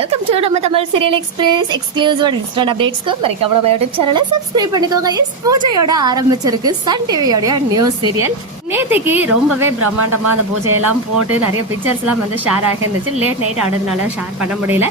Welcome to நம்ம Tamil serial express exclusive instant அப்டேட்ஸ்க்கு மறக்காம நம்ம யூடியூப் சேனலை சப்ஸ்கிரைப் பண்ணிக்கோங்க. எஸ் பூஜையோட ஆரம்பிச்சிருக்கு சன் டிவியோட நியூஸ் சீரியல் நேத்திக்கு ரொம்பவே பிரம்மாண்டமா அந்த பூஜையெல்லாம் போட்டு நிறைய பிக்சர்ஸ் எல்லாம் வந்து ஷேர் ஆகிருந்துச்சு லேட் நைட் ஆனதுனால ஷேர் பண்ண முடியல.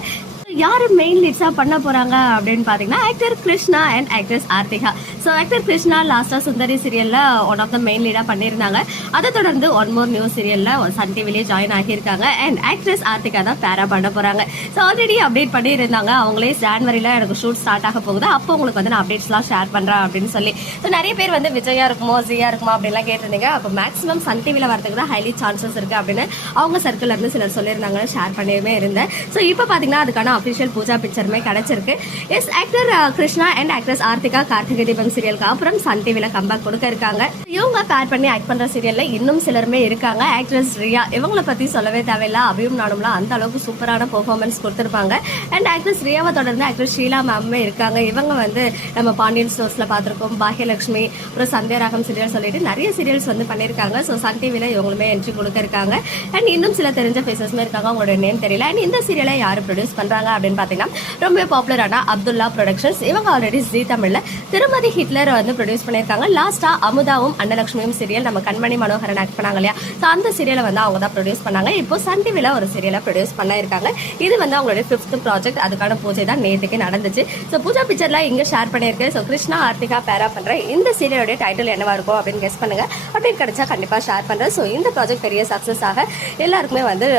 யார் மெயின் லீட்ஸாக பண்ண போகிறாங்க அப்படின்னு பார்த்தீங்கன்னா actor Krishna and actress Aarthika. So actor Krishna லாஸ்ட்டாக சுந்தரி சீரியலில் ஒன் ஆஃப் த மெயின் லீடாக பண்ணியிருந்தாங்க. அதை தொடர்ந்து ஒன் மோர் நியூஸ் சீரியலில் சன் டிவிலே ஜாயின் ஆகியிருக்காங்க. அண்ட் ஆக்ட்ரஸ் ஆர்த்திகா தான் பேரா பண்ண போகிறாங்க ஸோ ஆல்ரெடி அப்டேட் பண்ணியிருந்தாங்க. அவங்களே ஜான்வரியில் எனக்கு ஷூட் ஸ்டார்ட் ஆக போகுது. அப்போ உங்களுக்கு வந்து நான் அப்டேட்ஸ்லாம் ஷேர் பண்ணுறேன் அப்படின்னு சொல்லி. ஸோ நிறைய பேர் வந்து விஜயா இருக்குமோ ஜியா இருக்குமா அப்படின்லாம் கேட்டிருந்தீங்க. அப்போ மேக்ஸிமம் சன் டிவியில் வரதுக்கு தான் ஹைலி சான்சஸ் இருக்குது அப்படின்னு அவங்க சர்க்கிளில் இருந்து சிலர் சொல்லியிருந்தாங்க ஷேர் பண்ணியுமே இருந்தேன். ஸோ இப்போ பார்த்தீங்கன்னா அதுக்கான அஃபிஷியல் பூஜா பிக்சருமே கிடைச்சிருக்கு. Yes actor uh, Krishna and actress Aarthika Karthigai Deepam சீரியலுக்கு அப்புறம் சன் டிவியில் கம்பேக் கொடுக்க இருக்காங்க. இவங்க பேர் பண்ணி ஆக்ட் பண்ற சீரியலில் இன்னும் சிலருமே இருக்காங்க. ஆக்ட்ரஸ் ரியா இவங்கள பத்தி சொல்லவே தேவையில்ல. அபியும் நானும்லாம் அந்த அளவுக்கு சூப்பரான பெர்ஃபார்மன்ஸ் கொடுத்துருப்பாங்க. அண்ட் ஆக்ட்ரஸ் ரியாவை தொடர்ந்து ஆக்ட்ரஸ் ஷீலா மேமே இருக்காங்க. இவங்க வந்து நம்ம பாண்டியன் ஸ்டோர்ஸ்ல பார்த்திருக்கோம். பாக்கியலட்சுமி அப்புறம் சந்தியராகம் சீரியல் சொல்லிட்டு நிறைய சீரியல்ஸ் வந்து பண்ணியிருக்காங்க. ஸோ சன் டிவியில் இவங்களுமே என்ட்ரி கொடுத்துருக்காங்க அண்ட் இன்னும் சில தெரிஞ்ச ஃபேஸஸ்மே இருக்காங்க. அவங்களோட நேம் தெரியல. அண்ட் இந்த சீரியலை யார் ப்ரொடியூஸ் அப்படின்னு பார்த்தீங்கன்னா ரொம்ப பாப்புலரான அப்துல்லா ப்ரொடக்ஷன்ஸ் இவங்க ஆல்ரெடி ஜி தமிழ்ல திருமதி ஹிட்லர் வந்து ப்ரொடியூஸ் பண்ணியிருக்காங்க. லாஸ்டா அமுதாவும் அன்னலட்சுமியும் சீரியல் நம்ம கண்மணி மனோகரன் ஆக்ட் பண்ணாங்க இல்லையா? ஸோ அந்த சீரியலை வந்து அவங்க தான் ப்ரொடியூஸ் பண்ணாங்க. இப்போ சன் டிவியில் ஒரு சீரியலை ப்ரொடியூஸ் பண்ணியிருக்காங்க. இருக்காங்க இது வந்து அவங்களுடைய ஃபிஃப்த் ப்ராஜெக்ட் அதுக்கான பூஜை தான் நேற்றுக்கு நடந்துச்சு. ஸோ பூஜா பிக்சர்ல இங்கே ஷேர் பண்ணியிருக்கேன். ஸோ கிருஷ்ணா ஆர்த்திகா பேரா பண்ணுறேன் இந்த சீரியலுடைய டைட்டில் என்னவா இருக்கும் அப்படின்னு கெஸ் பண்ணுங்க. அப்படின்னு கிடைச்சா கண்டிப்பாக ஷேர் பண்ணுறேன் ஸோ இந்த ப்ராஜெக்ட் பெரிய சக்ஸஸ் ஆக எல்லாருக்குமே வந்து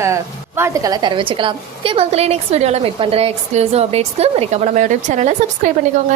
வாழ்த்துக்களை தெரிவிச்சுக்கலாம். ஓகே மக்களே நெக்ஸ்ட் வீடியோவில் மீட் பண்ணுற எக்ஸ்க்ளூசிவ் அப்டேட்ஸ்க்கு மறக்காம நம்ம யூடியூப் சேனலை சப்ஸ்கிரைப் பண்ணிக்கோங்க.